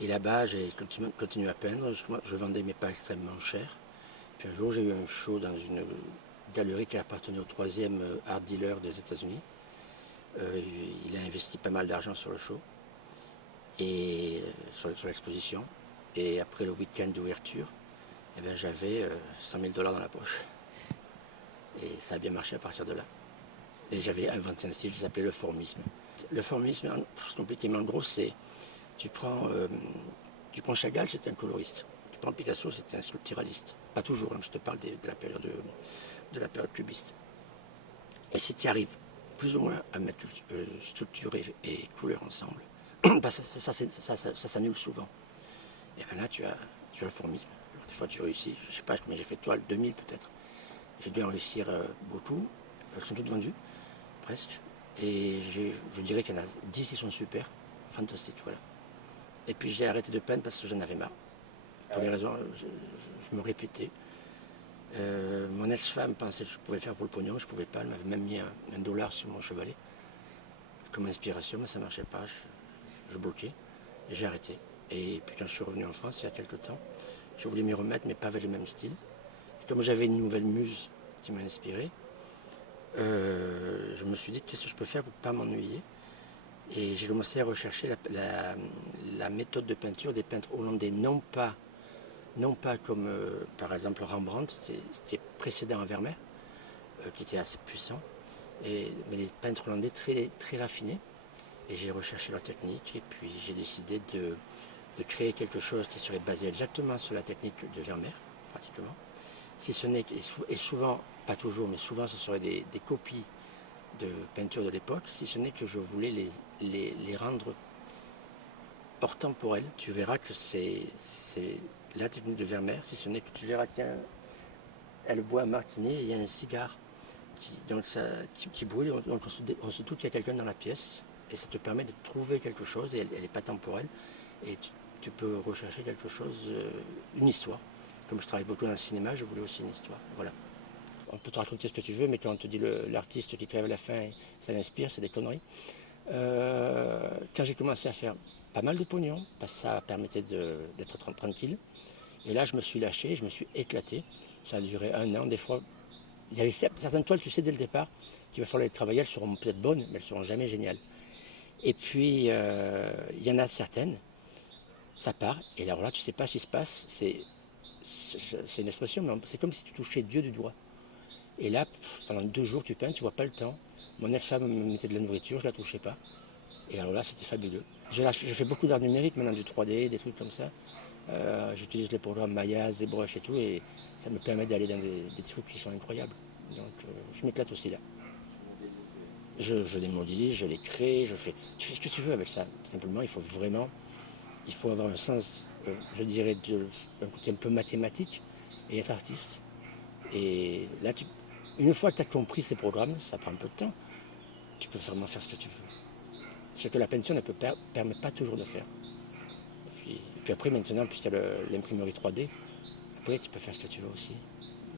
Et là-bas, j'ai continué à peindre. Je vendais mes pas extrêmement cher. Puis un jour, j'ai eu un show dans une galerie qui appartenait au troisième art dealer des États-Unis. Euh, il a investi pas mal d'argent sur le show et sur l'exposition. Et après le week-end d'ouverture, eh ben, j'avais 100 000 dollars dans la poche. Et ça a bien marché à partir de là. Et j'avais inventé un style qui s'appelait le formisme. Le formisme, c'est compliqué, mais en gros, c'est tu prends, euh, tu prends Chagall, c'était un coloriste. Tu prends Picasso, c'était un structuraliste. Pas toujours, hein, je te parle de la période cubiste. Et si tu arrives plus ou moins à mettre structure et couleur ensemble, bah ça s'annule souvent. Et bien là, tu as le formisme. Alors, des fois, tu réussis. Je ne sais pas combien j'ai fait de toiles, 2000 peut-être. J'ai dû en réussir beaucoup. Elles sont toutes vendues, presque. Et je dirais qu'il y en a 10 qui sont super, fantastiques. Voilà. Et puis j'ai arrêté de peindre parce que j'en avais marre. Pour les raisons, je me répétais. Mon ex-femme pensait que je pouvais le faire pour le pognon, je ne pouvais pas. Elle m'avait même mis un dollar sur mon chevalet comme inspiration, mais ça ne marchait pas. Je bloquais et j'ai arrêté. Et puis quand je suis revenu en France il y a quelques temps, je voulais m'y remettre, mais pas avec le même style. Et comme j'avais une nouvelle muse qui m'a inspiré, je me suis dit qu'est-ce que je peux faire pour ne pas m'ennuyer. Et j'ai commencé à rechercher la méthode de peinture des peintres hollandais, non pas comme par exemple Rembrandt, qui est précédent à Vermeer, qui était assez puissant, mais les peintres hollandais très, très raffinés. Et j'ai recherché leur technique et puis j'ai décidé de créer quelque chose qui serait basé exactement sur la technique de Vermeer, pratiquement. Si ce n'est, et souvent, pas toujours, mais souvent ce seraient des copies de peintures de l'époque, si ce n'est que je voulais les rendre hors temporels. Tu verras que c'est la technique de Vermeer, si ce n'est que tu verras qu'elle boit un martini et il y a un cigare qui brûle, donc on se doute qu'il y a quelqu'un dans la pièce, et ça te permet de trouver quelque chose, et elle n'est pas temporelle, et tu peux rechercher quelque chose, une histoire. Comme je travaille beaucoup dans le cinéma, je voulais aussi une histoire. Voilà. On peut te raconter ce que tu veux, mais quand on te dit l'artiste qui crève à la fin, ça l'inspire, c'est des conneries. Quand j'ai commencé à faire pas mal de pognon, parce que ça permettait d'être tranquille, et là je me suis lâché, je me suis éclaté. Ça a duré un an, des fois. Il y avait certaines toiles, tu sais dès le départ, qu'il va falloir les travailler, elles seront peut-être bonnes, mais elles seront jamais géniales. Et puis, il y en a certaines, ça part, et alors là, tu sais pas ce qui se passe, c'est une expression, mais c'est comme si tu touchais Dieu du doigt. Et là, pendant 2 jours, tu peins, tu vois pas le temps. Mon ex-femme me mettait de la nourriture, je la touchais pas. Et alors là, c'était fabuleux. Je fais beaucoup d'art numérique maintenant, du 3D, des trucs comme ça. J'utilise les programmes Maya, ZBrush et tout, et ça me permet d'aller dans des trucs qui sont incroyables. Donc, je m'éclate aussi là. Je les modélise, je les crée, tu fais ce que tu veux avec ça. Simplement, il faut avoir un sens, je dirais, un côté un peu mathématique et être artiste. Et là, une fois que tu as compris ces programmes, ça prend un peu de temps, tu peux vraiment faire ce que tu veux. Ce que la peinture ne permet pas toujours de faire. Et puis après, maintenant, puisqu'il y a l'imprimerie 3D, après, tu peux faire ce que tu veux aussi.